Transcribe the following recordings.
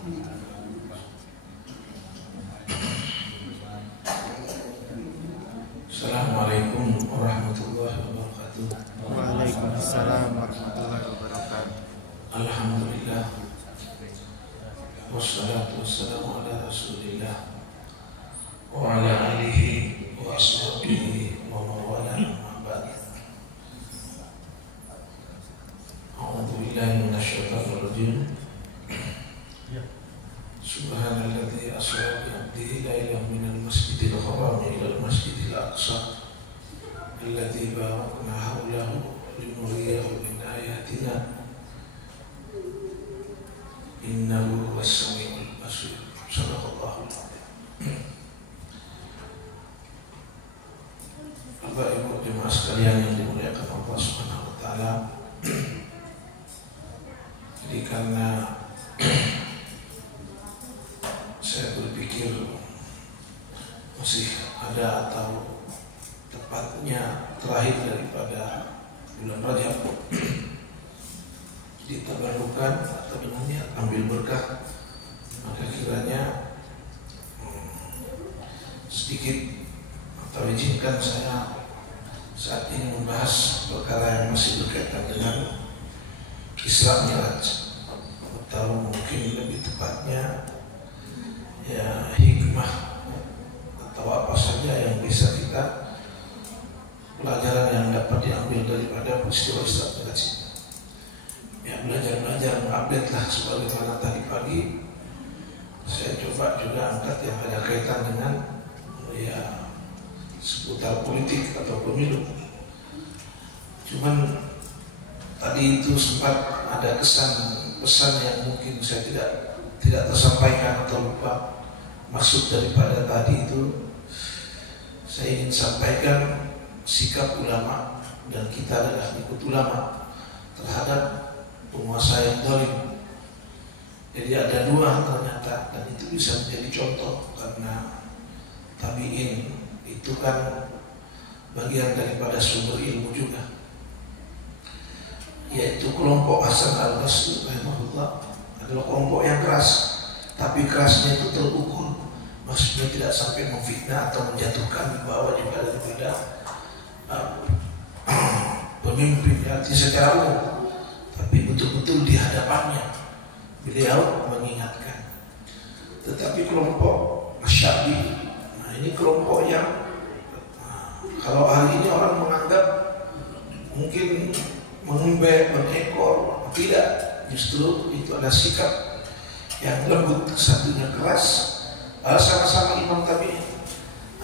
Assalamualaikum warahmatullahi wabarakatuh. Waalaikumsalam warahmatullahi wabarakatuh. Alhamdulillah, wassalatu wassalamu ala rasulillah wa ala alihi wa ashabihi wa mawala amma ba'd. A'udzu billahi minasyaitonir rajim. Subhanalladzi asra bi 'abdihi lailan minal masjidil haram ila al-masjidil aqsa alladzi barakna hawlahu linuriyahu min ayatina innahu was-sami'ul basir. Shadaqallahul adzim. Bapak Ibu jemaah sekalian yang dimuliakan Allah Subhanahu wa taala. Jadi karena saya berpikir masih ada atau tepatnya terakhir daripada bulan Rajab, ditabarukan atau dengannya ambil berkah, maka kiranya sedikit atau izinkan saya saat ini membahas perkara yang masih berkaitan dengan Isra Mi'raj, atau mungkin lebih tepatnya ya hikmah atau apa saja yang bisa kita pelajaran yang dapat diambil daripada peristiwa Isra Mi'raj ini. Ya belajar mengupdate lah, sebagaimana tadi pagi saya coba juga angkat yang ada kaitan dengan ya seputar politik atau pemilu. Cuman tadi itu sempat ada pesan yang mungkin saya tidak tersampaikan atau lupa. Maksud daripada tadi itu saya ingin sampaikan sikap ulama, dan kita adalah ikut ulama terhadap penguasa yang zalim. Jadi ada dua ternyata, dan itu bisa menjadi contoh karena tabi'in itu kan bagian daripada sumber ilmu juga, yaitu kelompok Hasan al-Basri rahimahullah adalah kelompok yang keras, tapi kerasnya itu terukur. Maksudnya tidak sampai memfitnah atau menjatuhkan di bawah juga daripada pemimpin arti secara umum, tapi betul-betul di hadapannya beliau mengingatkan. Tetapi kelompok Asy-Syafi'i, nah ini kelompok yang kalau hari ini orang menganggap mungkin mengembek, mengekor, tidak, justru itu adalah sikap yang lembut. Satunya keras, sama-sama imam tabi'in.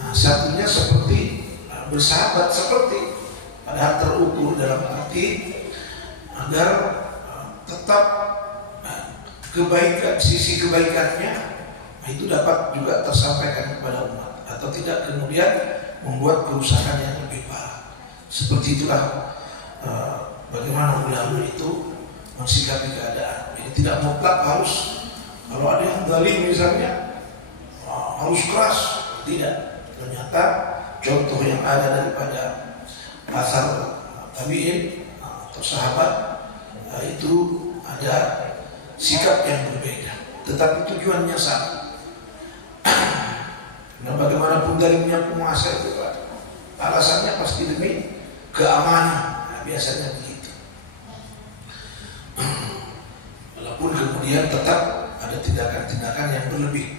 Nah, satunya seperti bersahabat, seperti padahal terukur dalam arti agar tetap kebaikan, sisi kebaikannya itu dapat juga tersampaikan kepada umat, atau tidak kemudian membuat kerusakan yang lebih parah. Seperti itulah bagaimana ulama itu mensikapi keadaan. Jadi tidak mutlak harus, kalau ada yang zalim misalnya harus keras, tidak. Ternyata contoh yang ada daripada asar tabi'in atau sahabat itu ada sikap yang berbeda, tetapi tujuannya sama. Nah, bagaimanapun zalimnya penguasa itu alasannya pasti demi keamanan. Nah, biasanya begitu. Walaupun kemudian tetap ada tindakan-tindakan yang berlebih.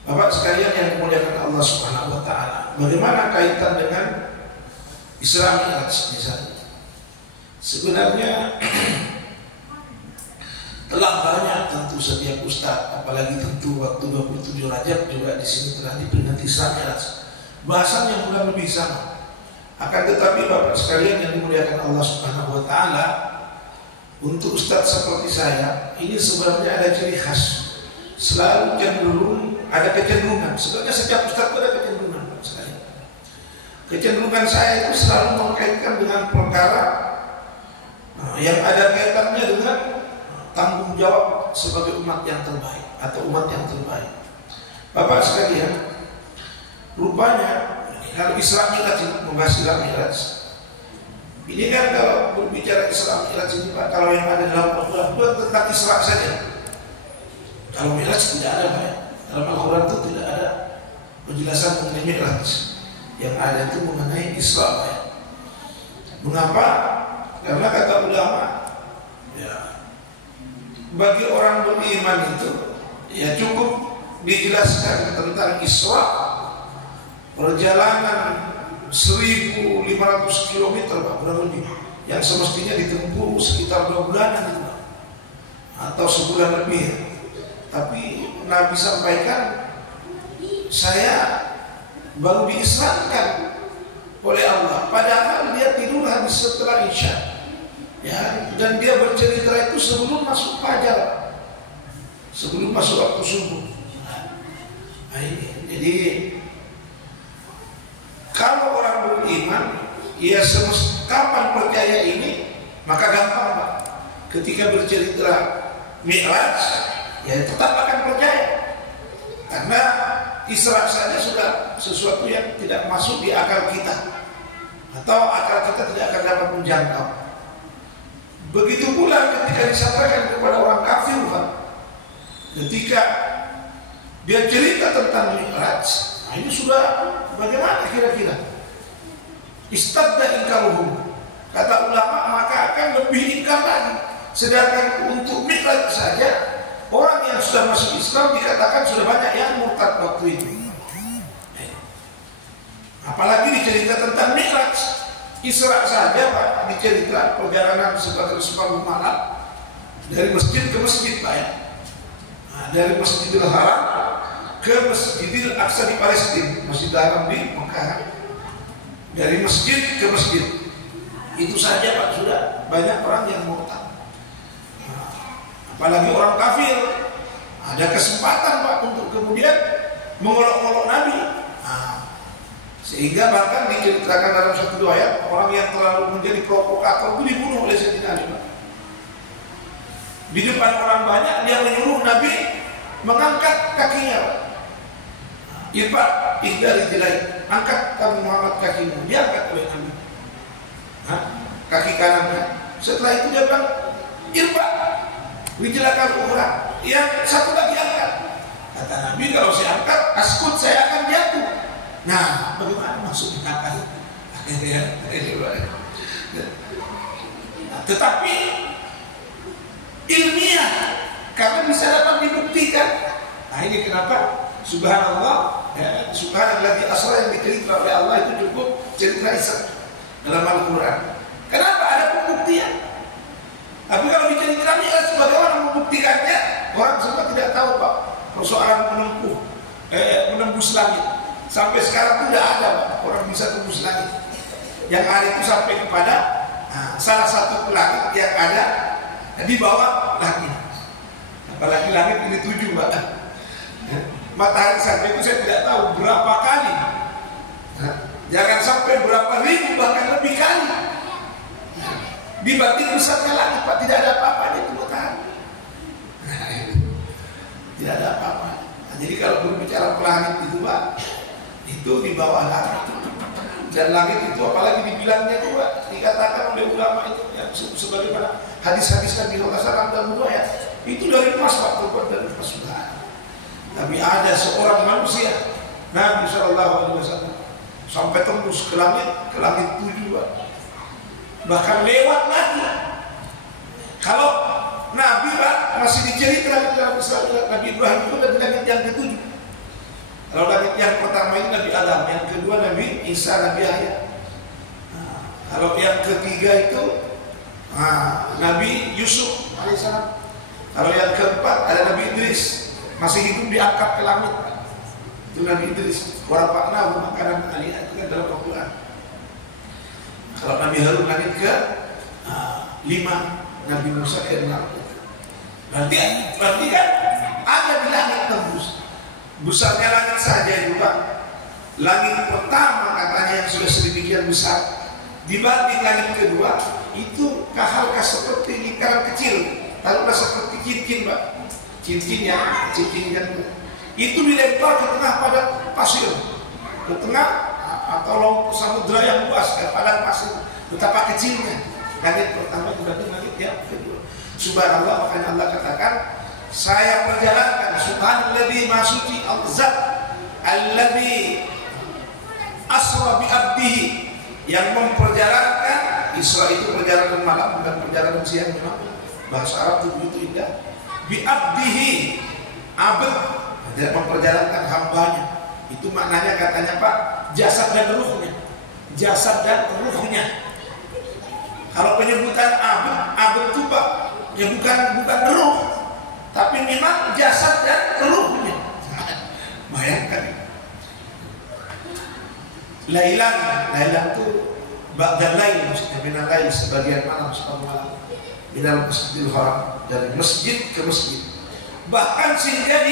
Bapak sekalian yang dimuliakan Allah Subhanahu wa taala, bagaimana kaitan dengan Isra Mi'raj misalnya? Sebenarnya telah banyak tentu setiap ustaz, apalagi tentu waktu 27 Rajab juga di sini telah diperingati Isra Mi'raj. Bahasan yang kurang lebih sama. Akan tetapi Bapak sekalian yang dimuliakan Allah Subhanahu wa taala, untuk ustaz seperti saya, ini sebenarnya ada ciri khas. Selalu cenderung ada kecenderungan. Sebenarnya setiap ustaz ada kecenderungan sekali. Kecenderungan saya itu selalu mengkaitkan dengan perkara yang ada kaitannya dengan tanggung jawab sebagai umat yang terbaik atau umat yang terbaik. Bapak sekalian, rupanya kalau Isra Mi'raj, membahas Isra Mi'raj, ini kan kalau berbicara Isra Mi'raj ini Pak, kalau yang ada dalam Al-Quran tentang Isra saja. Kalau Mi'raj tidak ada Pak. Dalam Al-Quran itu tidak ada penjelasan mengenai Mi'raj. Yang ada itu mengenai Isra Pak. Mengapa? Karena kata ulama, ya, bagi orang beriman itu ya cukup dijelaskan tentang Isra, perjalanan 1.500 km Pak, kurang lebih, yang semestinya ditempuh sekitar 2 bulanan itu Pak, atau sebulan lebih. Tapi Nabi sampaikan, saya baru diisrakan oleh Allah, padahal dia tidur habis setelah Isya, ya, dan dia bercerita itu sebelum masuk fajar, sebelum masuk waktu subuh. Nah, ini. Jadi kalau orang beriman, ya kapan percaya ini, maka gampang Pak. Ketika bercerita Mi'raj, ya tetap akan percaya, karena Isra saja sudah sesuatu yang tidak masuk di akal kita, atau akal kita tidak akan dapat menjangkau. Begitu pula ketika disampaikan kepada orang kafir Pak, ketika dia cerita tentang Mi'raj, nah ini sudah bagaimana kira-kira? Istadda ingkaruhum, kata ulama, maka akan lebih ingkar lagi. Sedangkan untuk Mi'raj saja, orang yang sudah masuk Islam dikatakan sudah banyak yang murtad waktu itu. Apalagi dicerita tentang Mi'raj. Isra saja Pak, dicerita perjalanan separuh malam dari masjid ke masjid Pak, ya. Nah, dari Masjidil Haram ke Masjidil Aqsa di Palestina, Masjidil Haram di Mekah. Dari masjid ke masjid. Itu saja Pak, sudah banyak orang yang murtad. Apalagi orang kafir, ada kesempatan Pak untuk kemudian mengolok-olok Nabi. Nah, sehingga bahkan diceritakan dalam satu ayat, orang yang terlalu menjadi provokator itu dibunuh oleh Sayyidina Ali. Di depan orang banyak dia menyuruh Nabi mengangkat kakinya. Irfa ihdari jilai, angkat kamu Muhammad kakimu. Dia angkat oleh Nabi, kaki kanannya. Setelah itu dia bilang, Irfa wijlakan ukhra, yang satu lagi angkat. Kata Nabi, kalau saya angkat, askut, saya akan jatuh. Nah, bagaimana maksudnya angkat? Tetapi ilmiah, karena bisa dapat dibuktikan. Nah, ini kenapa subhanallah, ya, subhanallah di asra yang dicerita oleh Allah itu cukup cerita Isra dalam Al-Quran. Kenapa? Ada pembuktian. Tapi kalau diceritakan sebagai orang membuktikannya, orang semua tidak tahu Pak. Persoalan menembus langit sampai sekarang tidak ada Pak, orang bisa tembus langit. Yang ada itu sampai kepada salah satu langit yang ada di bawah langit. Apalagi langit ini 7 Pak. Matahari sampai itu saya tidak tahu berapa kali. Jangan sampai berapa ribu bahkan lebih kali. Di batin besarnya langit Pak, tidak ada apa-apanya itu matahari. Tidak ada apa-apa. Nah, jadi kalau berbicara langit itu Pak, itu di bawah langit. Dan langit itu apalagi dibilangnya itu Pak, dikatakan oleh ulama itu yang sebagaimana hadis-hadis Nabi SAW dan ya, itu dari emas Pak, terbuat dari emas sudah. Tapi ada seorang manusia, Nabi SAW sampai tembus ke langit 7 Pak. Bahkan lewat lagi. Kalau Nabi Pak masih diceritakan dalam Islam, Nabi Ibrahim itu dari langit yang ke-7. Kalau langit yang pertama ini Nabi Adam, yang kedua Nabi Isa, Nabi Yahya. Kalau yang ketiga itu Nabi Yusuf alaihissalam. Kalau yang keempat ada Nabi Idris, masih hidup diangkat ke langit. Itu Nabi Idris. Warafa'nahu makanan aliyah, itu kan dalam Al-Quran. Kalau Nabi Harun langit ke 5, Nabi Musa ke 6. Berarti kan ada di langit tembus. Besarnya langit saja itu Pak. Langit pertama katanya yang sudah sedemikian besar, dibanding langit kedua itu kahalkah seperti lingkaran kecil, taruhlah seperti cincin Pak. Cincin yang itu dilempar ke tengah pada pasir, ke tengah atau samudra yang luas, padang pasir. Betapa kecilnya langit pertama dibanding langit yang kedua. Subhanallah, makanya Allah katakan saya perjalankan. Subhanalladzi maha suci al-zat alladzi asra bi abdihi, yang memperjalankan. Isra itu perjalanan malam, bukan perjalanan siang. Memang bahasa Arab itu begitu indah. Bi abdihi, abd, dia memperjalankan hambanya. Itu maknanya katanya Pak, jasad dan ruhnya. Jasad dan ruhnya. Kalau penyebutan abd itu Pak, ya bukan ruh, tapi memang jasad dan ruhnya. Bayangkan. Lailan itu ba'dal lail, maksudnya minal lail, sebagian malam, separuh malam. Minal masjidil haram, dari masjid ke masjid. Bahkan sehingga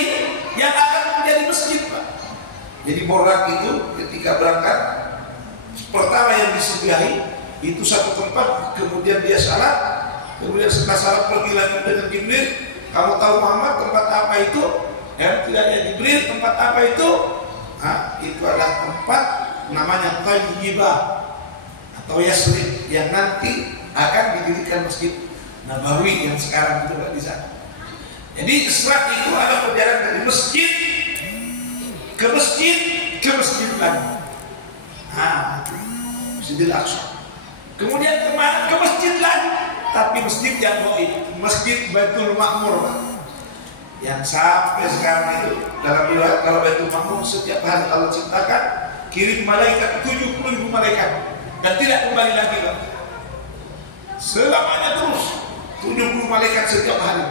yang akan menjadi masjid Pak. Jadi borak itu ketika berangkat, pertama yang disediakan itu satu tempat, kemudian dia salat, kemudian setelah salat pergi lagi dengan Jibril. Kamu tahu Muhammad tempat apa itu? Ya, tidak ada Jibril, tempat apa itu? Itu adalah tempat namanya Thayyibah atau Yasrib, yang nanti akan didirikan Masjid Nabawi yang sekarang itu di sana. Jadi Isra itu adalah perjalanan dari masjid ke masjid ke masjid lagi. Masjidil Aqsa. Kemudian kemana? Ke masjid lagi, tapi masjid yang gaib, Masjid Baitul Ma'mur, yang sampai sekarang itu dalam riwayat kalau Baitul Ma'mur setiap hari Allah ciptakan kirim malaikat 70.000 malaikat dan tidak kembali lagi Pak. Selamanya terus 70 malaikat setiap hari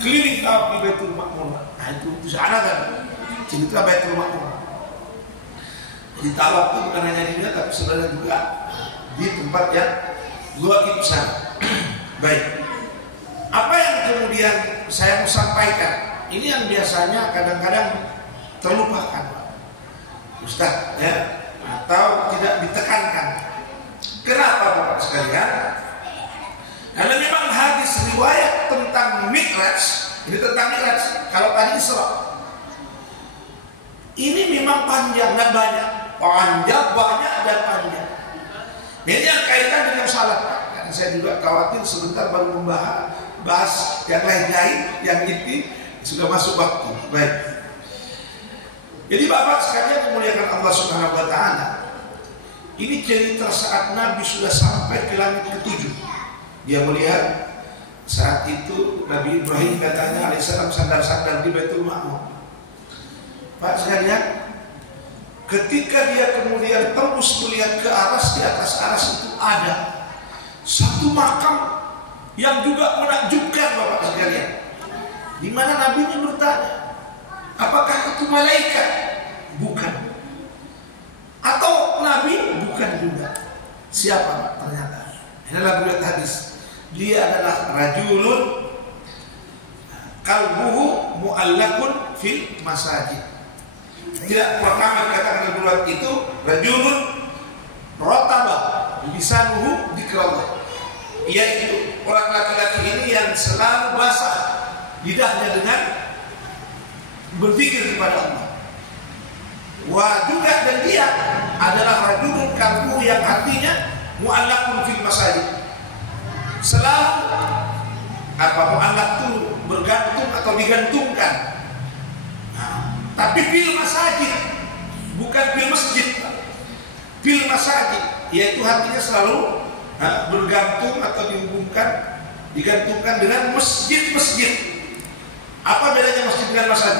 keliling tawaf di Baitul Ma'mur. Itu sana kan cerita Baitul Ma'mur. Jadi tawaf itu bukan hanya di dunia, tapi sebenarnya juga di tempat yang gaib sana. Baik. Apa yang kemudian saya mau sampaikan? Ini yang biasanya kadang-kadang terlupakan, Ustaz, ya, atau tidak ditekankan. Kenapa Bapak sekalian? Karena memang hadis riwayat tentang Mi'raj, ini tentang Mi'raj. Kalau tadi Isra, ini memang panjang dan banyak. Panjang, banyak dan panjang. Ini yang kaitan dengan salat, Pak. Karena saya juga khawatir sebentar baru bahas yang lain-lain, yang ini sudah masuk waktu. Baik. Jadi Bapak sekalian memuliakan Allah Subhanahu wa taala. Ini cerita saat Nabi sudah sampai ke langit ke-7. Dia melihat saat itu Nabi Ibrahim katanya alaihissalam sandar-sandar di Baitul Ma'mur. Pak sekalian, ketika dia kemudian tembus melihat ke aras, di atas aras itu ada satu makam yang juga menakjubkan Bapak sekalian. Di mana Nabi ini bertanya, apakah itu malaikat? Bukan. Atau Nabi? Bukan juga. Siapa Pak? Ternyata inilah riwayat hadis. Dia adalah rajulun qalbuhu mu'allakun fil masajid. Tidak pertama dikatakan riwayat itu rajulun rotaba lisanuhu dzikrullah, yaitu orang laki-laki ini yang selalu basah lidahnya dengan berzikir kepada Allah. Wa juga dan dia adalah rajulun qalbuhu, yang hatinya mu'allakun fil masajid, selalu mu'allak itu bergantung atau digantungkan. Tapi fil masajid, bukan fil masjid, fil masajid, yaitu hatinya selalu bergantung atau digantungkan dengan masjid-masjid. Apa bedanya masjid dengan masjid?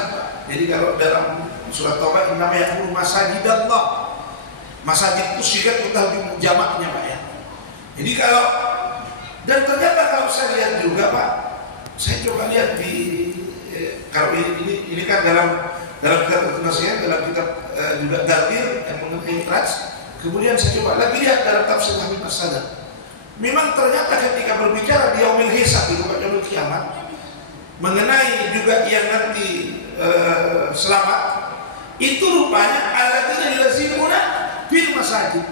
Jadi kalau dalam surat Taubah, namanya masajid Allah. Masjid itu sigat utah jamaknya Pak ya. Jadi kalau, dan ternyata kalau saya lihat juga Pak, saya coba lihat di kalau ini kan dalam kitab Al-Nasihat, dalam kitab juga Dardir yang mengenai Mi'raj. Kemudian saya coba lagi lihat dalam tafsir Hamid As-Sadar. Memang ternyata ketika berbicara di yaumil hisab, itu pada yaumil kiamat, mengenai juga yang nanti selamat, itu rupanya alladzina yulazimuna fil masajid,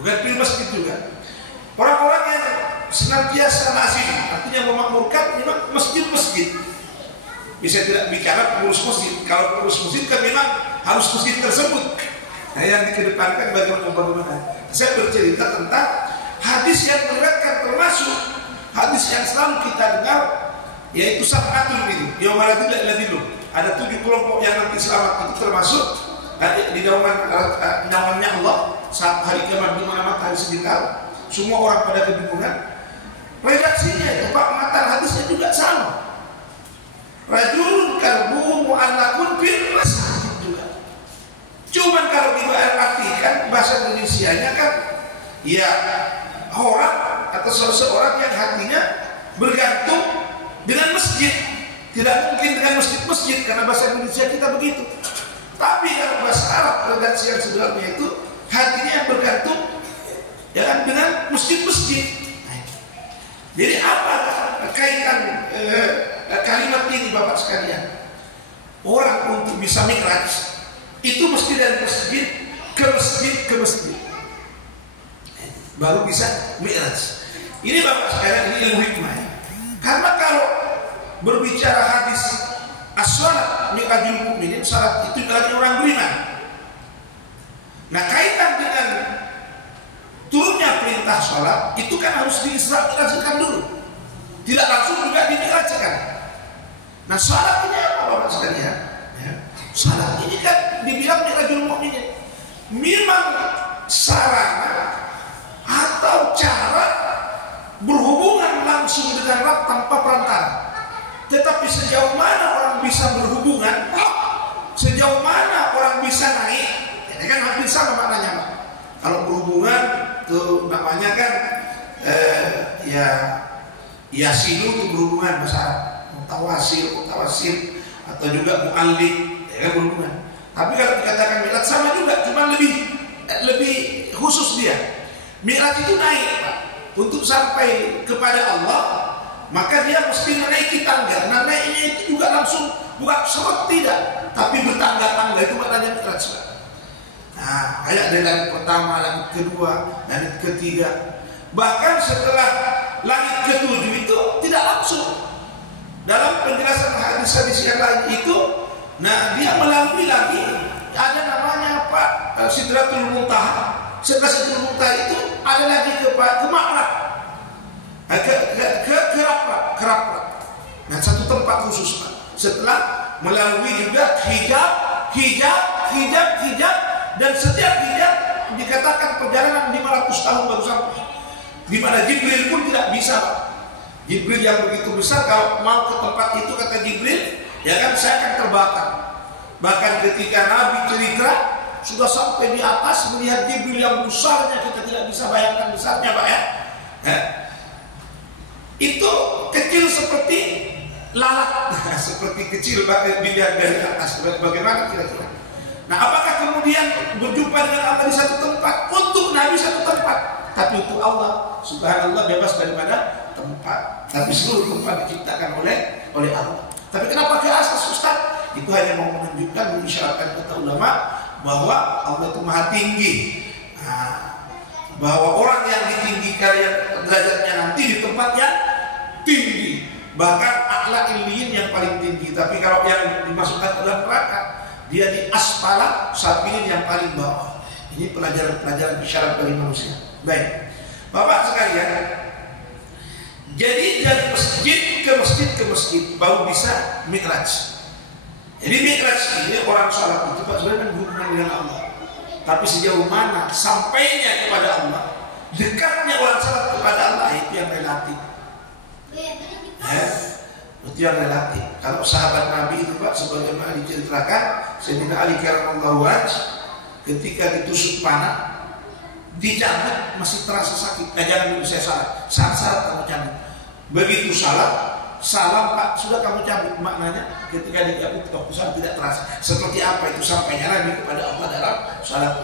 bukan fil masjid juga. Orang-orang yang senantiasa lazim, artinya memakmurkan memang masjid-masjid. Bisa tidak bicara pengurus masjid. Kalau pengurus masjid kan memang harus masjid tersebut. Nah, yang dikedepankan bagaimana. Saya bercerita tentang hadis yang meriwayatkan, termasuk hadis yang selalu kita dengar yaitu sab'atun itu yaumaladzilu. Ada 7 kelompok yang nanti selamat, itu termasuk di naungannya Allah saat hari kiamat di mana matahari sedikit, semua orang pada kebingungan. Redaksinya itu Pak, matan hadisnya juga sama. Rajulun kalbuhu mu'allaqun fil masjid juga. Cuman kalau diartikan bahasa Indonesianya kan ya orang atau seseorang yang hatinya bergantung dengan masjid. Tidak mungkin dengan masjid-masjid karena bahasa Indonesia kita begitu. Tapi kalau bahasa Arab redaksi yang sebenarnya itu hatinya yang bergantung ya kan dengan masjid-masjid. Jadi apa kaitan kalimat ini Bapak sekalian? Orang untuk bisa mi'raj itu mesti dari masjid ke masjid ke masjid, baru bisa mi'raj. Ini Bapak sekalian, ini ilmu hikmah ya. Karena kalau berbicara hadis as-shalat mi'rajul mu'minin, salat itu dari orang beriman. Nah kaitan dengan turunnya perintah sholat itu kan harus diisra-mi'rajkan dulu, tidak langsung juga dimi'rajkan. Nah sholat ini apa Bapak sekalian? Ya. Sholat ini kan dibilang mi'rajul mu'minin, memang sarana atau cara berhubungan langsung dengan Rabb tanpa perantara. Tetapi sejauh mana orang bisa berhubungan, sejauh mana orang bisa naik, ini kan hampir sama maknanya Pak. Kalau berhubungan tuh namanya kan yasilu itu berhubungan bahasa mutawasil atau juga mu'allik, ya kan berhubungan. Tapi kalau dikatakan mi'raj sama juga, cuma lebih khusus dia. Mi'raj itu naik Pak. Untuk sampai kepada Allah, maka dia mesti menaiki tangga. Nah naiknya itu juga langsung bukan serot tidak, tapi bertangga-tangga, itu maknanya mi'raj Pak. Nah, kayak dari langit pertama, langit kedua, langit ketiga, bahkan setelah langit ketujuh itu tidak langsung. Dalam penjelasan hadis-hadis yang lain itu, nah dia melalui lagi ada namanya Pak Sidratul Muntaha. Setelah Sidratul Muntaha itu ada lagi ke Ma'raj, ke Raprat. Nah satu tempat khusus Pak. Setelah melalui juga hijab. Dan setiap hijab dikatakan perjalanan 500 tahun baru sampai. Di mana Jibril pun tidak bisa. Jibril yang begitu besar kalau mau ke tempat itu kata Jibril, ya kan saya akan terbakar. Bahkan ketika Nabi cerita sudah sampai di atas melihat Jibril yang besarnya, kita tidak bisa bayangkan besarnya Pak ya. Itu kecil seperti lalat, seperti kecil biliar dari atas. Bagaimana kira-kira? Nah apakah kemudian berjumpa dengan Allah di satu tempat? Untuk Nabi satu tempat, tapi untuk Allah subhanallah bebas daripada tempat. Tapi seluruh tempat diciptakan oleh Allah. Tapi kenapa ke atas Ustaz? Itu hanya mau menunjukkan, mengisyaratkan kata ulama bahwa Allah itu maha tinggi. Nah, bahwa orang yang ditinggikan yang derajatnya nanti di tempat yang tinggi, bahkan a'la illiyin yang paling tinggi. Tapi kalau yang dimasukkan ke dalam neraka, dia di asfala safilin yang paling bawah. Ini pelajaran isyarat bagi manusia. Baik, Bapak sekalian, jadi dari masjid ke masjid baru bisa mi'raj. Jadi mi'raj ini orang sholat itu Pak sebenarnya berhubungan dengan Allah. Tapi sejauh mana sampainya kepada Allah, dekatnya orang sholat kepada Allah, itu yang relatif. Itu yang relatif. Kalau sahabat Nabi itu Pak, sebagaimana diceritakan, Sayyidina Ali karramallahu wajh ketika ditusuk panah, dicabut masih terasa sakit. Jangan dulu saya salat kamu cabut. Begitu salam Pak, sudah kamu cabut. Maknanya ketika dicabut waktu salat tidak terasa. Seperti apa itu sampainya Nabi kepada Allah dalam salat.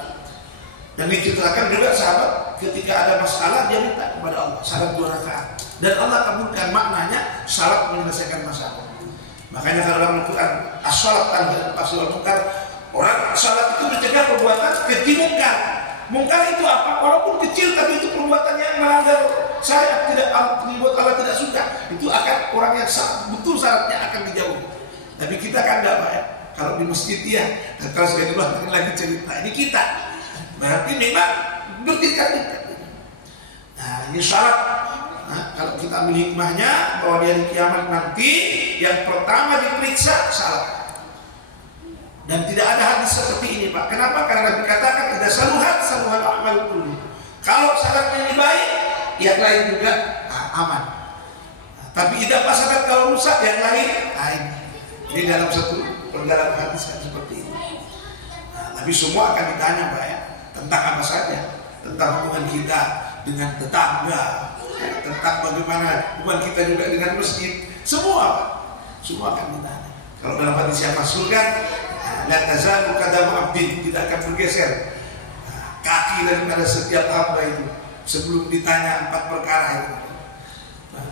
Dan diceritakan juga sahabat ketika ada masalah dia minta kepada Allah salat 2 rakaat. Dan Allah kabulkan, maknanya salat menyelesaikan masalah. Makanya kalau dalam Al-Quran as-salat tanha 'anil fahsya'i wal munkar, orang salat itu mencegah perbuatan keji mungkar. Mungkar itu apa? Walaupun kecil tapi itu perbuatan yang melanggar syariat, tidak membuat Allah tidak suka. Itu akan orang yang betul syaratnya akan dijauhi. Tapi kita kan enggak Pak ya. Kalau di masjid ya, kalau saya dulu lagi cerita ini kita. Berarti memang bertingkat-tingkat. Nah, ini syarat kalau kita ambil hikmahnya bahwa di hari kiamat nanti yang pertama diperiksa salat. Dan tidak ada hadis seperti ini, Pak. Kenapa? Karena dikatakan tidak saluhan amal kulli. Kalau salatnya ini baik, yang lain juga aman. Tapi tidak pasangan kalau rusak yang lain. Ini dalam satu perjalanan hadis kan seperti ini. Tapi semua akan ditanya, Pak, ya, tentang apa saja, tentang hubungan kita dengan tetangga, tentang bagaimana hubungan kita juga dengan masjid, semua, Pak, semua akan ditanya. Kalau dalam hadis yang masyhur kan, la tazalu qadamu abdin, tidak akan bergeser kaki daripada setiap hamba itu sebelum ditanya 4 perkara itu.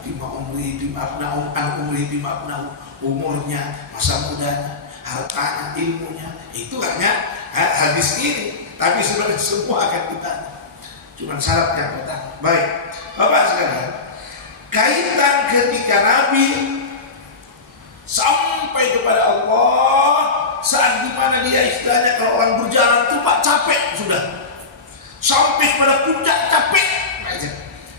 Bima umri, bima abna'u, an umri, bima abna'u, umurnya, masa mudanya, hartanya, ilmunya. Itu hanya hadis ini. Tapi sebenarnya semua akan ditanya. Cuma syarat yang pertama. Baik, Bapak sekalian, kaitan ketika Nabi sampai kepada Allah saat dimana dia istilahnya kalau orang berjalan itu Pak capek sudah. Sampai pada puncak capek aja.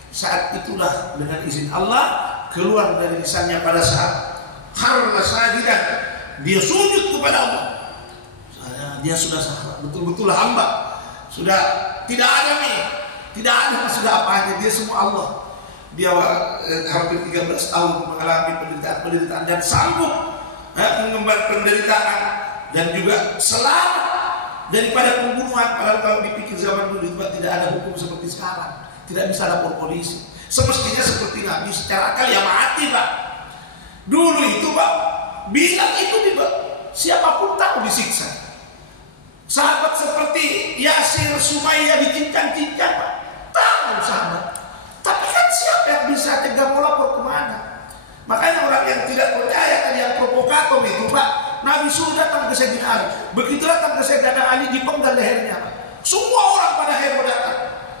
Saat itulah dengan izin Allah keluar dari lisannya pada saat kharra sajidan, dia sujud kepada Allah. Dia sudah betul-betul hamba, sudah tidak ada nih, tidak ada sudah apanya, dia semua Allah. Dia hampir 13 tahun mengalami penderitaan dan sanggup mengemban penderitaan dan juga selamat daripada pembunuhan. Padahal kalau dipikir zaman dulu tidak ada hukum seperti sekarang. Tidak bisa lapor polisi. Semestinya seperti Nabi secara akal ya mati, Pak. Dulu itu, Pak, bilang itu siapapun tahu disiksa. Sahabat seperti Yasir, Sumayyah dicincang-cincang, Pak. Tahu sahabat. Tapi kan siapa yang bisa cegah mau lapor kemana? Makanya orang yang tidak percaya kan yang provokator itu, Pak, Nabi suruh datang ke Sayyidina Ali. Begitu datang ke Sayyidina Ali dipenggal lehernya, Pak. Semua orang pada heboh datang.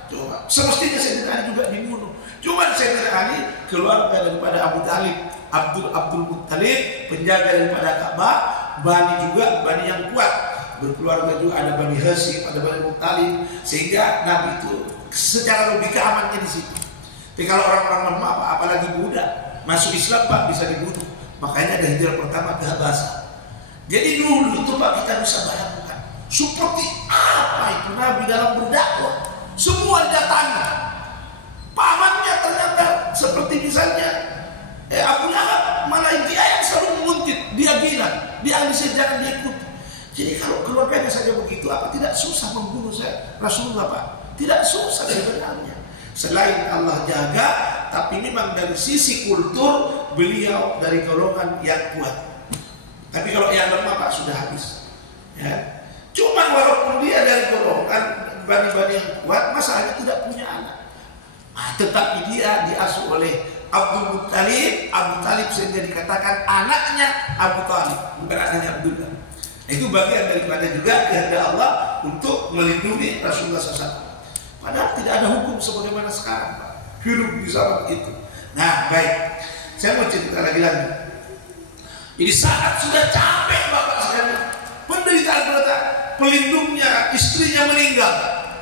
Coba, semestinya Sayyidina Ali juga dibunuh. Cuma Sayyidina Ali keluarga daripada Abu Talib, Abdul Muttalib, penjaga daripada Ka'bah, Bani juga, Bani yang kuat. Berkeluarga juga ada Bani Hashim, ada Bani Muttalib, sehingga Nabi itu secara logika amannya di situ. Tapi kalau orang-orang lemah, apalagi budak masuk Islam, Pak, bisa dibunuh. Makanya ada hijrah pertama ke Habasah. Jadi dulu itu, Pak, kita bisa bayangkan seperti apa itu Nabi dalam berdakwah. Semua didatangi. Pamannya ternyata seperti misalnya Abu Lahab, malah dia yang selalu menguntit, dia gila, dia bisa jangan dia ikut. Jadi kalau keluarganya saja begitu, apa tidak susah membunuh saya Rasulullah, Pak? Tidak susah sebenarnya. Selain Allah jaga, tapi memang dari sisi kultur beliau dari golongan yang kuat. Tapi kalau yang lemah, Pak, sudah habis. Ya. Cuma walaupun dia dari golongan bani-bani yang kuat, masalahnya tidak punya anak. Tetapi dia diasuh oleh Abdul Muttalib. Abu Talib sehingga dikatakan anaknya Abu Talib, bukan anaknya Abdullah. Itu bagian daripada juga kehendak Allah untuk melindungi Rasulullah SAW. Padahal tidak ada hukum sebagaimana sekarang, Pak. Hidup di zaman itu. Nah, baik. Saya mau cerita lagi. Ini saat sudah capek, Bapak sekalian, penderitaan pelindungnya, istrinya meninggal,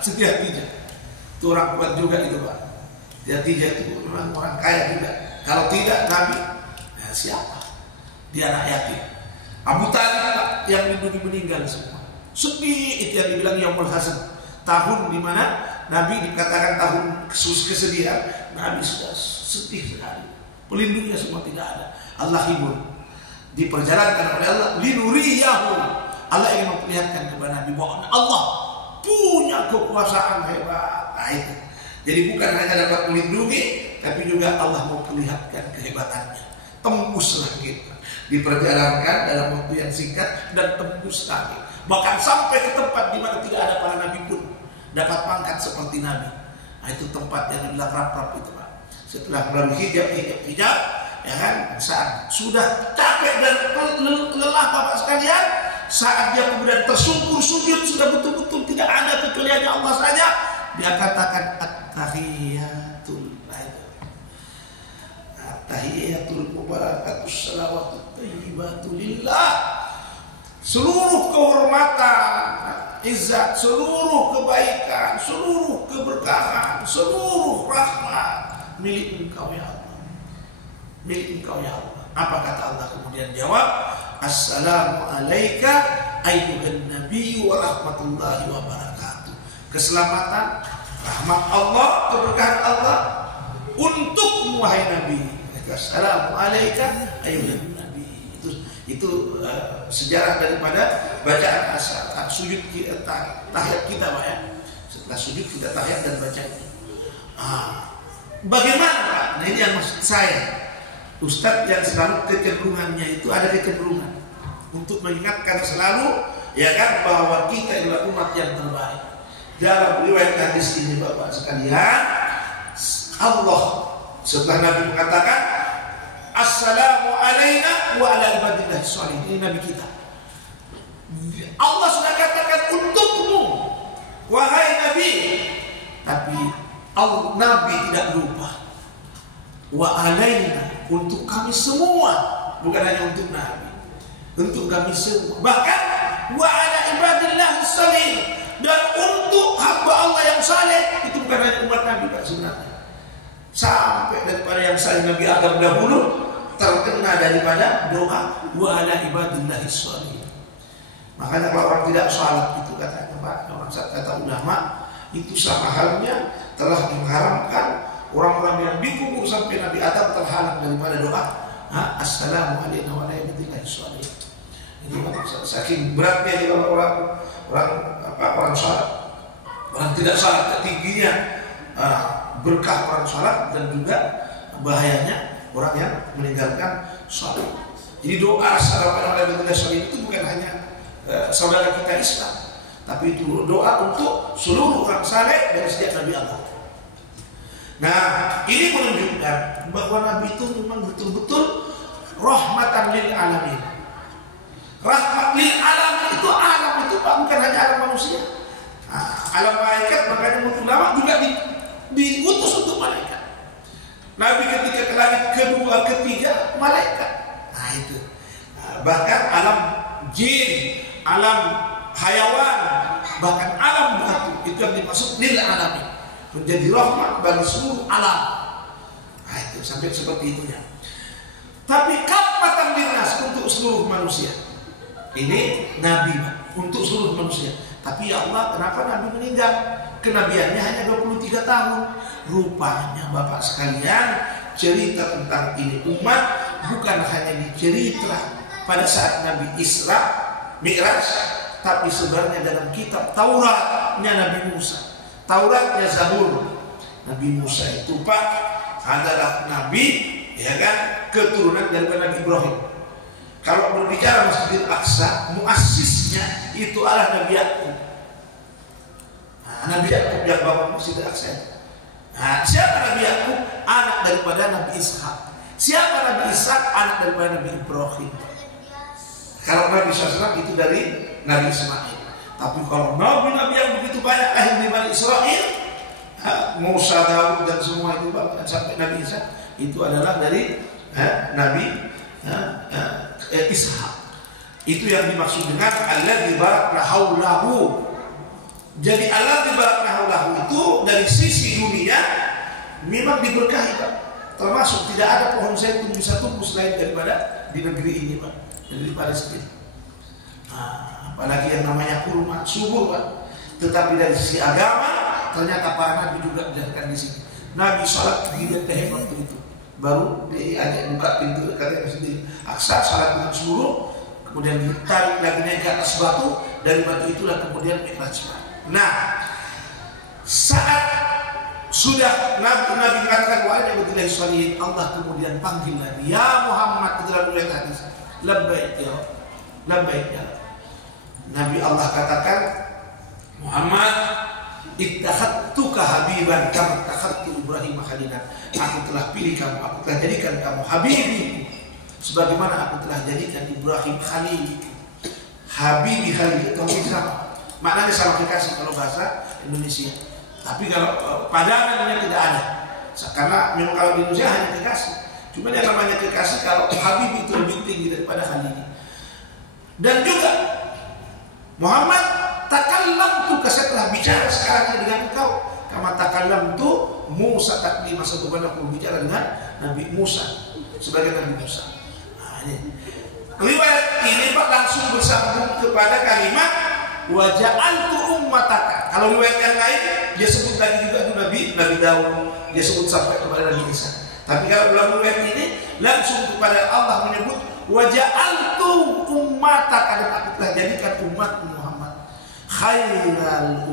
Siti Khadijah. Itu orang kuat juga itu, Pak. Khadijah itu orang kaya juga. Kalau tidak Nabi, siapa? Dia anak yatim. Abu Talib, Pak, yang lindungi meninggal semua. Sedih itu yang dibilang Yaumul Hazan. Tahun di mana Nabi dikatakan tahun kesedihan. Nabi sudah sedih sekali. Pelindungnya semua tidak ada. Allah hibur. Diperjalankan oleh Allah. Linuriyahu. Allah ingin memperlihatkan kepada Nabi bahwa Allah punya kekuasaan hebat. Nah, itu. Jadi bukan hanya dapat melindungi, tapi juga Allah mau perlihatkan kehebatannya. Tembuslah kita. Diperjalankan dalam waktu yang singkat dan tembus lagi. Bahkan sampai ke tempat di mana tidak ada para nabi pun dapat pangkat seperti Nabi. Nah, itu tempat yang dibilang rap-rap itu, Pak. Setelah melalui hijab, ya kan, saat sudah capek dan lelah, Bapak sekalian, saat dia kemudian tersungkur sujud, sudah betul-betul tidak ada kecuali Allah saja, dia katakan at-tahiyatul mubarakatus salawatut thayyibatu lillah. Seluruh kehormatan, izzat, seluruh kebaikan, seluruh keberkahan, seluruh rahmat, milik Engkau ya Allah. Milik Engkau ya Allah. Apa kata Allah kemudian jawab? Assalamu alayka ayyuhan nabiyyu wa rahmatullahi wa barakatuh. Keselamatan, rahmat Allah, keberkahan Allah untuk wahai Nabi. Assalamu alayka ayyuhan nabi. Itu sejarah daripada bacaan sujud tahiyat kita, Pak ya. Setelah sujud kita tahiyat dan baca itu. Bagaimana Pak? Nah ini yang maksud saya. Ustadz yang selalu kecenderungannya itu ada kecenderungan untuk mengingatkan selalu ya kan bahwa kita adalah umat yang terbaik. Dalam riwayat hadis ini Bapak sekalian, Allah setelah Nabi mengatakan Assalamu alayna wa ala ibadillah sholihin, ini Nabi kita. Allah sudah katakan untukmu wahai Nabi, tapi Nabi tidak lupa wa alayna, untuk kami semua, bukan hanya untuk Nabi, untuk kami semua. Bahkan wa ala ibadillah sholihin, dan untuk hamba Allah yang saleh, itu bukan hanya umat Nabi Pak sebenarnya. Sampai daripada yang saleh Nabi Adam dahulu terkena daripada doa wa ala ibadillah sholihin. Makanya kalau orang tidak salat itu katanya Pak, orang kata ulama itu sama halnya telah mengharamkan orang-orang yang dikubur sampai Nabi Adam terhalang daripada doa Assalamu alayna wa ala ibadillah sholihin. Itu saking beratnya kalau orang salat, orang tidak salat, tingginya berkah orang salat dan juga bahayanya orang yang meninggalkan salat. Jadi doa Assalamu alayna wa ala ibadillah sholihin itu bukan hanya saudara kita Islam, tapi itu doa untuk seluruh orang saleh dari sejak Nabi Allah. Nah, ini menunjukkan bahwa Nabi itu memang betul-betul rahmatan lil alamin. Rahmat lil alamin itu alam itu Pak, bukan hanya alam manusia. Alam malaikat, makanya ulama juga diutus untuk malaikat. Nabi ketika ke langit kedua, ketiga, malaikat. Nah itu. Bahkan alam jin, alam hayawan, bahkan alam batu, itu yang dimaksud lil alamin, menjadi rahmat bagi seluruh alam. Nah itu sampai seperti itunya. Tapi kafatan linnas, untuk seluruh manusia. Ini Nabi untuk seluruh manusia. Tapi ya Allah, kenapa Nabi meninggal? Kenabiannya hanya 23 tahun. Rupanya Bapak sekalian, cerita tentang ini umat bukan hanya dicerita pada saat Nabi Isra Mi'raj, tapi sebenarnya dalam kitab Tauratnya Nabi Musa, Tauratnya Zabur. Nabi Musa itu Pak adalah Nabi, ya kan, keturunan daripada Nabi Ibrahim. Kalau berbicara Masjidil Aqsa, muassisnya itu adalah Nabi Yakub. Nabi Yakub yang bangun Masjidil Aqsa. Siapa Nabi Yakub? Anak daripada Nabi Ishak. Siapa Nabi Ishak? Anak daripada Nabi Ibrahim. Kalau Nabi SAW itu dari Nabi Ismail. Tapi kalau Nabi-Nabi yang begitu banyak lahir di Bani Israel, Musa, Daud dan semua itu sampai Nabi Isa, itu adalah dari Nabi Ishak. Itu yang dimaksud dengan alladzi barakna haulahu. Jadi alladzi barakna haulahu itu dari sisi dunia memang diberkahi Pak. Termasuk tidak ada pohon zaitun bisa tumbuh selain daripada di negeri ini Pak, di Palestina. Apalagi yang namanya kurma subur Pak. Tetapi dari sisi agama ternyata para nabi juga dijadikan di sini. Nabi salat di Bethlehem waktu itu, baru diajak buka pintu katanya sendiri. Aqsa salat dengan seluruh, kemudian ditarik lagi naik ke atas batu, dari batu itulah kemudian Mi'raj. Nah, saat sudah Nabi mengatakan wa ala ibadillah sholihin, Allah kemudian panggil Nabi, ya Muhammad, dalam riwayat hadis, labbaik ya, labbaik ya. Nabi Allah katakan, Muhammad, ittakhadtuka habiban kama ittakhadtu Ibrahim khalilan. Aku telah pilih kamu, aku telah jadikan kamu habibi, sebagaimana aku telah jadikan Ibrahim khalil. Habibi khalil itu sama, maknanya sama kekasih kalau bahasa Indonesia. Tapi kalau padanannya tidak ada, karena memang kalau di Indonesia hanya kekasih. Cuma yang namanya kekasih kalau habibi itu lebih tinggi daripada khalil. Dan juga Muhammad, takallamtu, saya telah bicara sekarang dengan engkau, kama takallamtu Musa taklima, sebagaimana aku bicara dengan Nabi Musa sebagai Nabi Musa. Nah, ini riwayat ini Pak langsung bersambung kepada kalimat wa ja'altu ummataka. Kalau riwayat yang lain dia sebut tadi juga itu Nabi Daud, dia sebut sampai kepada Nabi Isa. Tapi kalau dalam riwayat ini langsung kepada Allah menyebut wa ja'altu ummataka, dan aku telah jadikan umat Muhammad khairal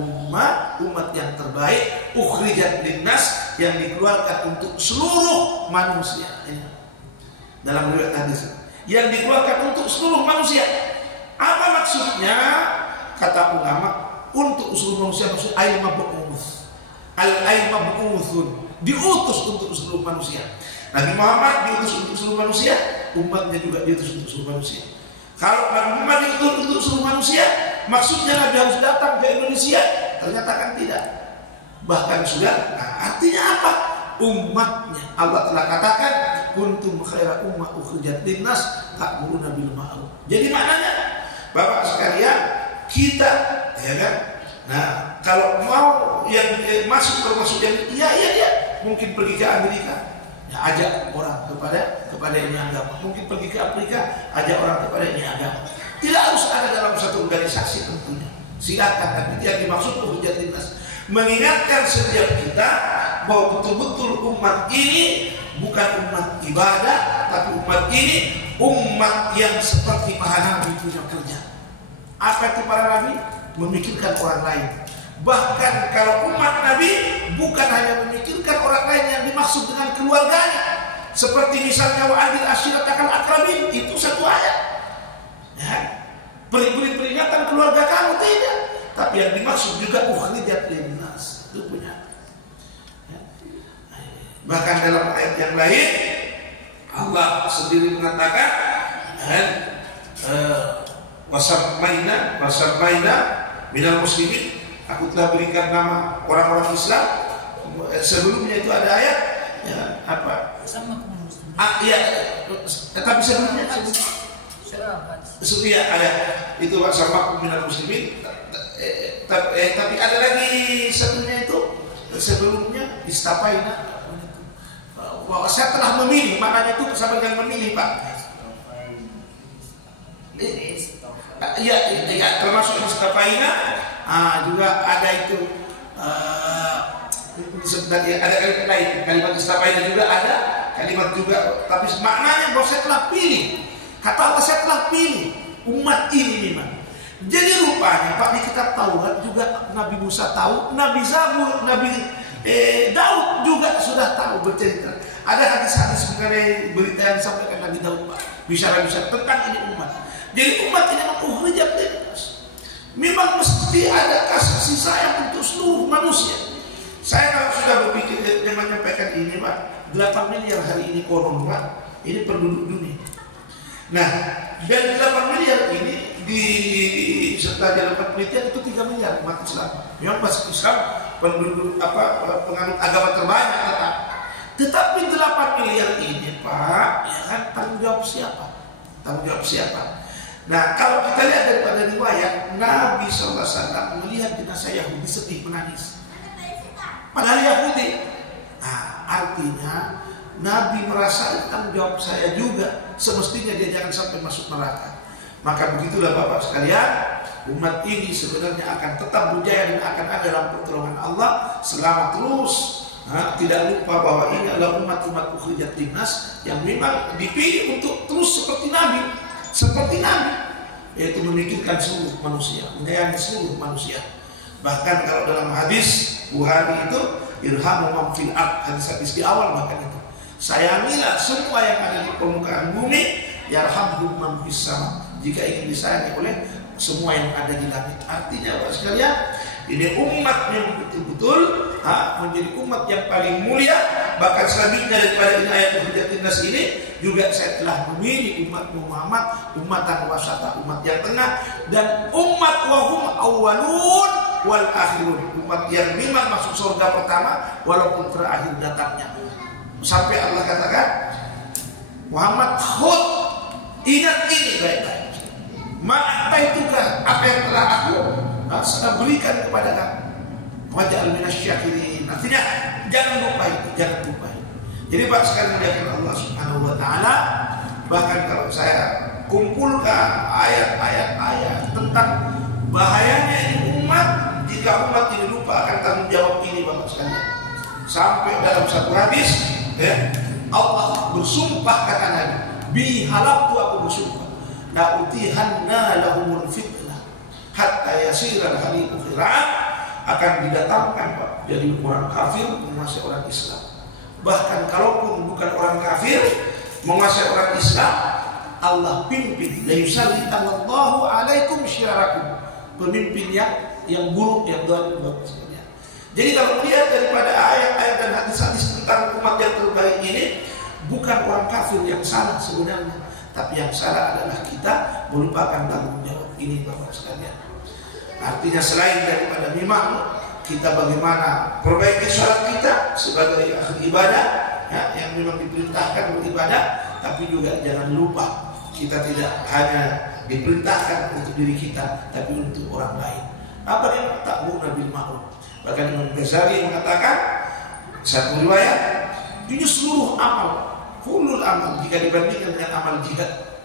umat yang terbaik, ukhrijat linnas, yang dikeluarkan untuk seluruh manusia. Ini dalam riwayat hadis, yang dikeluarkan untuk seluruh manusia. Apa maksudnya? Kata ulama, untuk seluruh manusia maksud al-mab'uthun, diutus untuk seluruh manusia. Nabi Muhammad diutus untuk seluruh manusia, umatnya juga diutus untuk seluruh manusia. Kalau Nabi Muhammad diutus untuk seluruh manusia, maksudnya Nabi harus datang ke Indonesia? Ternyata kan tidak. Bahkan sudah, artinya apa? Umatnya. Allah telah katakan, kuntum khaira ummah ukhrijat linnas ta'muruna bil ma'ruf. Jadi maknanya, Bapak sekalian, kita, ya kan? Nah, kalau mau yang masuk termasuk yang iya, mungkin pergi ke Amerika, ya, ajak orang kepada ini agama. Mungkin pergi ke Afrika, ajak orang kepada ini agama. Tidak harus ada dalam satu organisasi tentunya. Silakan, tapi yang dimaksud ukhrijat linnas, mengingatkan setiap kita bahwa betul-betul umat ini bukan umat ibadah, tapi umat ini umat yang seperti para nabi punya kerja. Apa itu para nabi? Memikirkan orang lain. Bahkan kalau umat nabi bukan hanya memikirkan orang lain yang dimaksud dengan keluarganya, seperti misalnya wa'adil ashiratakal akrabin, itu satu ayat ya, beri peringatan keluarga kamu, tidak, tapi yang dimaksud juga ukhrijat linnas, itu punya ya. Bahkan dalam ayat yang lain Allah sendiri mengatakan wasamaina minal muslimin, aku telah berikan nama orang-orang Islam. Sebelumnya itu ada ayat ya, apa? Iya, tapi sebelumnya ya ada itu wasamakum minal muslimin. Tapi ada lagi sebelumnya itu, sebelumnya istafaina. Bahwa saya telah memilih, maknanya itu sama dengan memilih, Pak. Iya, termasuk istafaina. Juga ada itu sebenarnya ada kalimat lain, kalimat istafaina juga ada, kalimat juga, tapi maknanya bahwa saya telah pilih. Kata Allah, saya telah pilih umat ini memang. Jadi rupanya Pak, di kitab Taurat juga Nabi Musa tahu, Nabi Zabur, Nabi Daud juga sudah tahu bercerita. Ada hadis-hadis mengenai berita yang disampaikan Nabi Daud, Pak, bicara-bicara tentang ini umat. Jadi umat ini memang ukhrijat linnas. Memang mesti ada kasih sayang untuk seluruh manusia. Saya kalau sudah berpikir menyampaikan ini, Pak, 8 miliar hari ini konon, Pak, ini penduduk dunia. Nah, dari 8 miliar ini serta dalam penelitian itu 3 miliar umat Islam. Yang masuk Islam penduduk penganut agama terbanyak tetap. Tetapi 8 miliar ini, Pak, ya kan, tanggung jawab siapa? Tanggung jawab siapa? Nah, kalau kita lihat daripada riwayat, Nabi SAW melihat jenazah Yahudi sedih menangis. Padahal Yahudi. Nah, artinya Nabi merasa tanggung jawab saya juga, semestinya dia jangan sampai masuk neraka. Maka begitulah Bapak sekalian, umat ini sebenarnya akan tetap berjaya dan akan ada dalam pertolongan Allah selama terus tidak lupa bahwa ini adalah umat-umat ukhrijat linnas yang memang dipilih untuk terus seperti Nabi, yaitu memikirkan seluruh manusia, menyayangi seluruh manusia. Bahkan kalau dalam hadis Bukhari itu irhamu man fil ard, hadis di awal bahkan itu, sayangilah semua yang ada di permukaan bumi, yarhamhum man fis sama, jika ingin disayangi oleh semua yang ada di langit. Artinya Bapak sekalian, ini umat yang betul-betul menjadi umat yang paling mulia. Bahkan selanjutnya daripada ini ayat ukhrijat linnas ini juga, saya telah memilih umat Muhammad umatan wasata, umat yang tengah, dan umat wahum awwalun wal akhirun, umat yang memang masuk surga pertama walaupun terakhir datangnya. Sampai Allah katakan, Muhammad khud, ingat ini baik-baik, apa itukah apa yang telah aku berikan kepada kamu, waj'al minasy syakirin. Artinya jangan lupa itu, jangan lupa itu. Jadi Pak sekali muliakan Allah Subhanahu wa taala, bahkan kalau saya kumpulkan ayat tentang bahayanya ini umat, jika umat ini lupa akan tanggung jawab ini Bapak sekalian. Sampai dalam satu hadis ya, Allah bersumpah kata Nabi, bi halaktu, aku bersumpah, la utihanna lahumul fitnah hatta yasiral haliku khira'an, akan didatangkan Pak jadi orang kafir menguasai orang Islam. Bahkan kalaupun bukan orang kafir menguasai orang Islam, Allah pimpin, la yusallitallahu alaikum syirarakum, pemimpin yang buruk, yang zalim. Jadi kalau melihat daripada ayat-ayat dan hadis-hadis tentang umat yang terbaik ini, bukan orang kafir yang salah sebenarnya, tapi yang salah adalah kita melupakan tanggung jawab ini Bapak sekalian. Artinya selain daripada memang kita bagaimana perbaiki sholat kita sebagai ahli ibadah ya, yang memang diperintahkan beribadah, tapi juga jangan lupa kita tidak hanya diperintahkan untuk diri kita, tapi untuk orang lain. Apa yang ta'muruna bil ma'ruf? Bahkan Imam Ghazali mengatakan satu riwayat, ini seluruh amal, kulul amal, jika dibandingkan dengan amal jihad,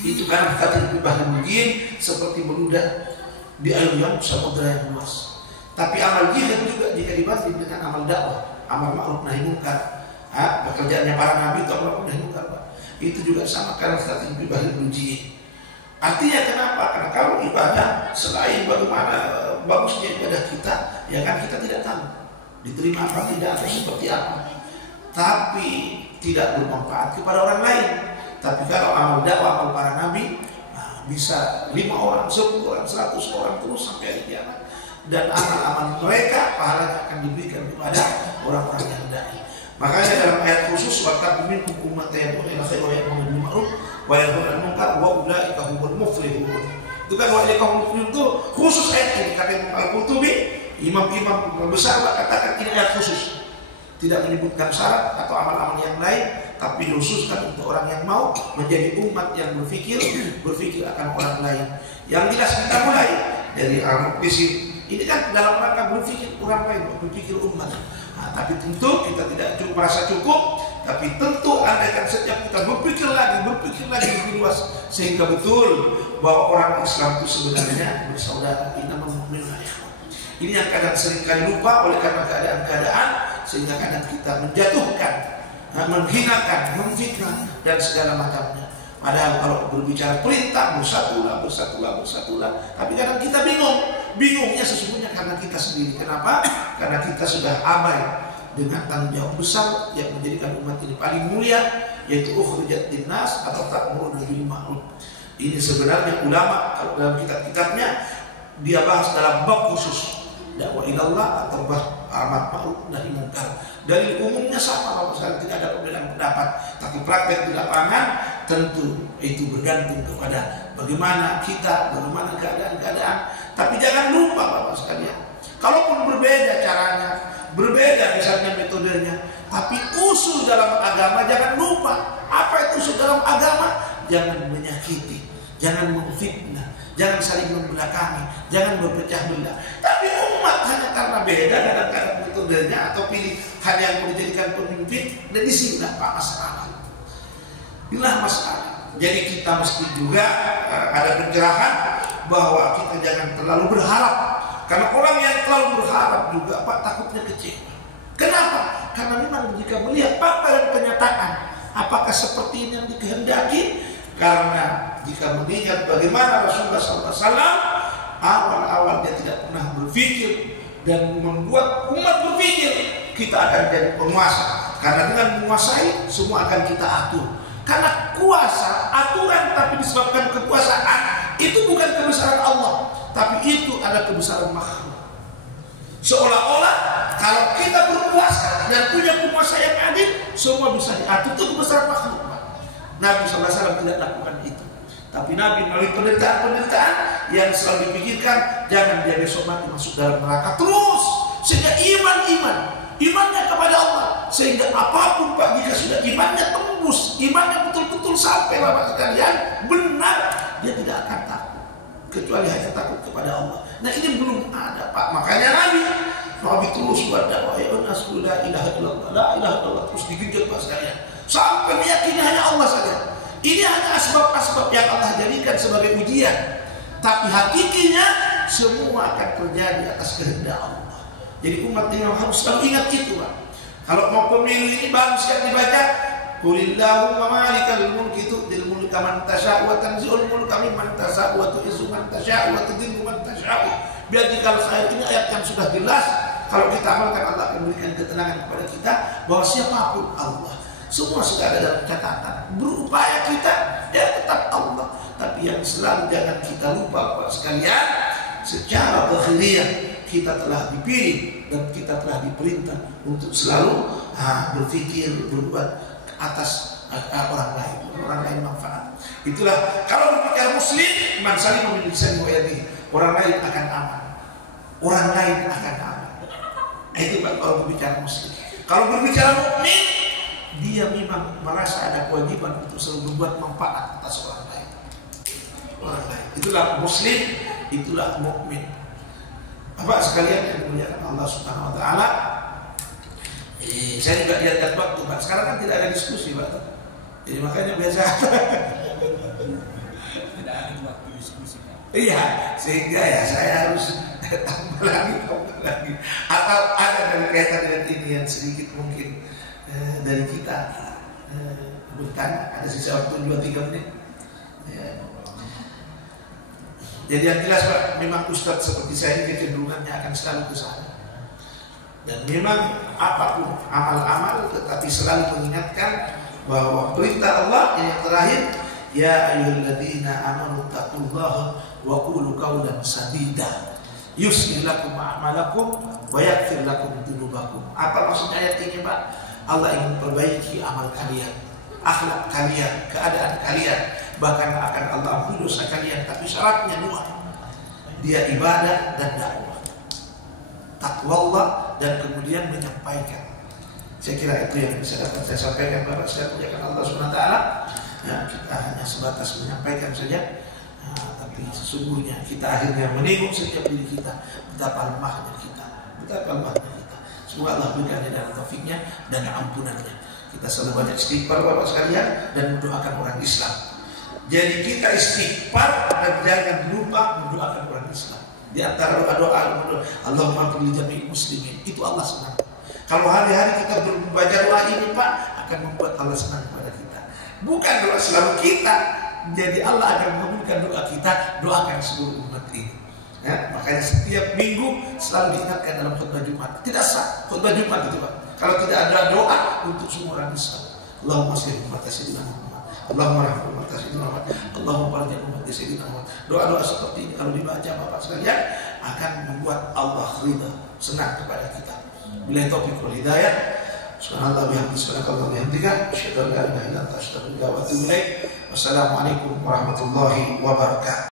itu karena kata bahkan mungkin seperti meludah di air yang samudra yang luas. Tapi amal jihad juga jika dibanding dengan amal dakwah, amal ma'ruf nahi munkar, pekerjaannya para nabi itu amal ma'ruf nahi munkar, itu juga sama karena kata bahkan mungkin. Artinya kenapa? Karena kalau ibadah selain bagaimana bagusnya ibadah kita, ya kan kita tidak tahu diterima apa tidak atau seperti apa, tapi tidak bermanfaat kepada orang lain. Tapi kalau amal dakwah, amal para nabi, bisa 5 orang, 10 orang, 100 orang terus sampai hari kiamat, dan amal-amal mereka pahalanya akan diberikan kepada orang-orang yang dai. Makanya dalam ayat khusus, waqad minkum ummatan yad'una ila khairi wa ya'muru bil ma'ruf wa yanhauna 'anil munkar wa ulaika humul muflihun. Itu kan wa ulaika humul muflihun itu khusus ayat ini, kata Imam Al-Qurtubi, imam-imam besar katakan ini ayat khusus. Tidak menyebutkan syarat atau amal-amal yang lain, tapi dikhususkan untuk orang yang mau menjadi umat yang berpikir akan orang lain. Yang jelas kita mulai dari al-Muqtisi. Ini kan dalam rangka berpikir orang lain, berpikir umat. Tapi tentu kita tidak merasa cukup, tapi tentu andaikan setiap kita berpikir lagi lebih luas, sehingga betul bahwa orang Islam itu sebenarnya bersaudara. Ini yang kadang seringkali lupa oleh karena keadaan-keadaan, sehingga kadang kita menjatuhkan, menghinakan, memfitnah dan segala macamnya. Padahal kalau berbicara perintah, bersatulah. Tapi kadang kita bingungnya sesungguhnya karena kita sendiri. Kenapa? Karena kita sudah abai dengan tanggung jawab besar yang menjadikan umat ini paling mulia, yaitu ukhrijat linnas atau ta'muruna bil ma'ruf. Ini sebenarnya ulama kalau dalam kitab-kitabnya dia bahas dalam bab khusus dakwah ilallah atau bab amar ma'ruf nahi munkar. Dari umumnya sama, Bapak sekalian, tidak ada perbedaan pendapat. Tapi praktek di lapangan tentu itu bergantung kepada bagaimana kita, bagaimana keadaan-keadaan. Tapi jangan lupa Bapak sekalian, kalaupun berbeda caranya, berbeda misalnya metodenya, tapi usul dalam agama jangan lupa. Apa itu usul dalam agama? Jangan menyakiti, jangan memfitnah, jangan saling membelakangi, jangan berpecah belah. Tapi umat hanya karena beda kadang-kadang metodenya atau pilihan yang mau dijadikan pemimpin, dan disinilah Pak masalah. Inilah masalah. Jadi kita mesti juga ada pencerahan bahwa kita jangan terlalu berharap. Karena orang yang terlalu berharap juga Pak takutnya kecewa. Kenapa? Karena memang jika melihat fakta dan kenyataan, apakah seperti ini yang dikehendaki? Karena jika mengingat bagaimana Rasulullah SAW awal-awal dia tidak pernah berpikir dan membuat umat berpikir kita akan jadi penguasa. Karena dengan menguasai semua akan kita atur. Karena kuasa, aturan, tapi disebabkan kekuasaan itu bukan kebesaran Allah, tapi itu adalah kebesaran makhluk. Seolah-olah kalau kita berkuasa dan punya penguasa yang adil, semua bisa diatur. Itu kebesaran makhluk. Nabi SAW tidak lakukan itu. Tapi Nabi melalui penderitaan-penderitaan yang selalu dipikirkan, jangan dia besok mati masuk dalam neraka terus. Sehingga imannya kepada Allah, sehingga apapun Pak, jika sudah imannya tembus, imannya betul-betul sampai Bapak sekalian benar, dia tidak akan takut kecuali hanya takut kepada Allah. Nah ini belum ada Pak. Makanya Nabi Nabi terus berdakwah, ya nas la ilaha illallah, la ilaha illallah, terus digenjot Pak sekalian. Sampai meyakini hanya Allah saja. Ini hanya asbab-asbab yang Allah jadikan sebagai ujian. Tapi hakikinya semua akan terjadi atas kehendak Allah. Jadi umat yang harus selalu ingat itu, Pak. Kalau mau pemilu ini bagus yang dibaca, Qulillahumma malikal mulki tu'til mulka man tasya'u wa tanzi'ul mulka mimman tasya'u wa tu'izzu man tasya'u wa tudhillu man tasya'u biyadikal khair. Ini ayat yang sudah jelas. Kalau kita amalkan, Allah akan memberikan ketenangan kepada kita bahwa siapapun Allah, semua sudah ada dalam catatan. Berupaya kita, ya tetap Allah. Tapi yang selalu jangan kita lupa, Bapak sekalian, secara zahiriyah kita telah dipilih dan kita telah diperintah untuk selalu berpikir, berbuat atas orang lain manfaat. Itulah kalau berbicara muslim, man salim min lisani wa yadihi, orang lain akan aman. Orang lain akan aman. Itu Pak kalau berbicara muslim. Kalau berbicara mukmin, dia memang merasa ada kewajiban untuk selalu berbuat manfaat atas orang lain. Orang lain. Itulah muslim, itulah mukmin. Bapak sekalian yang dimuliakan Allah Subhanahu wa taala. Saya juga lihat waktu, Pak. Sekarang kan tidak ada diskusi, Pak. Jadi makanya biasa. Tidak ada waktu diskusi, Pak. Iya, sehingga ya saya harus tambah lagi. Atau ada dari kaitan dengan ini yang sedikit mungkin dari kita bertanya. Ada sisa waktu 2-3 menit. Ya. Jadi yang jelas, Pak, memang Ustadz seperti saya ini kecenderungannya akan selalu ke sana. Dan memang apapun amal-amal, tetapi selalu mengingatkan bahwa perintah Allah yang terakhir, ya ayyuhalladzina amanu taqullaha wa qulu qawlan sadida yuslih lakum a'malakum wa yaghfir lakum dzunubakum. Apa maksudnya ayat ini, Pak? Allah ingin perbaiki amal kalian, akhlak kalian, keadaan kalian, bahkan akan Allah ampuni dosa kalian. Tapi syaratnya 2, dia ibadah dan dakwah, takwa Allah dan kemudian menyampaikan. Saya kira itu yang bisa dapat saya sampaikan kepada saya muliakan Allah Subhanahu wa taala. Ya, kita hanya sebatas menyampaikan saja. Tapi sesungguhnya kita akhirnya menengok setiap diri kita betapa lemahnya kita, betapa lemahnya kita. Semoga Allah berikan dan taufiknya dan ampunannya. Kita selalu banyak istighfar, Bapak sekalian, dan mendoakan orang Islam. Jadi kita istighfar dan jangan lupa mendoakan orang Islam. Di antara doa-doa Allahumma fir li jami'il muslimin, itu Allah senang. Kalau hari-hari kita membaca doa ini, Pak, akan membuat Allah senang kepada kita. Bukan doa selalu kita, jadi Allah akan mengabulkan doa kita, doakan seluruh umat ini. Ya, makanya setiap minggu selalu diingatkan dalam khutbah Jumat. Tidak sah khutbah Jumat itu, Pak, kalau tidak ada doa untuk semua orang Islam. Allahumma shalli ala sayyidina Muhammad, Allahumma rahmat umat sayyidina Muhammad, Allahumma barik umat sayyidina Muhammad. Doa-doa seperti ini kalau dibaca, Bapak sekalian, akan membuat Allah ridha, senang kepada kita. Billahi taufiq wal hidayah. Subhanallah bihamdihi, subhanallahi bihamdihi, asyhadu an la ilaha illa anta, astaghfiruka wa atubu ilaik. Wassalamualaikum warahmatullahi wabarakatuh.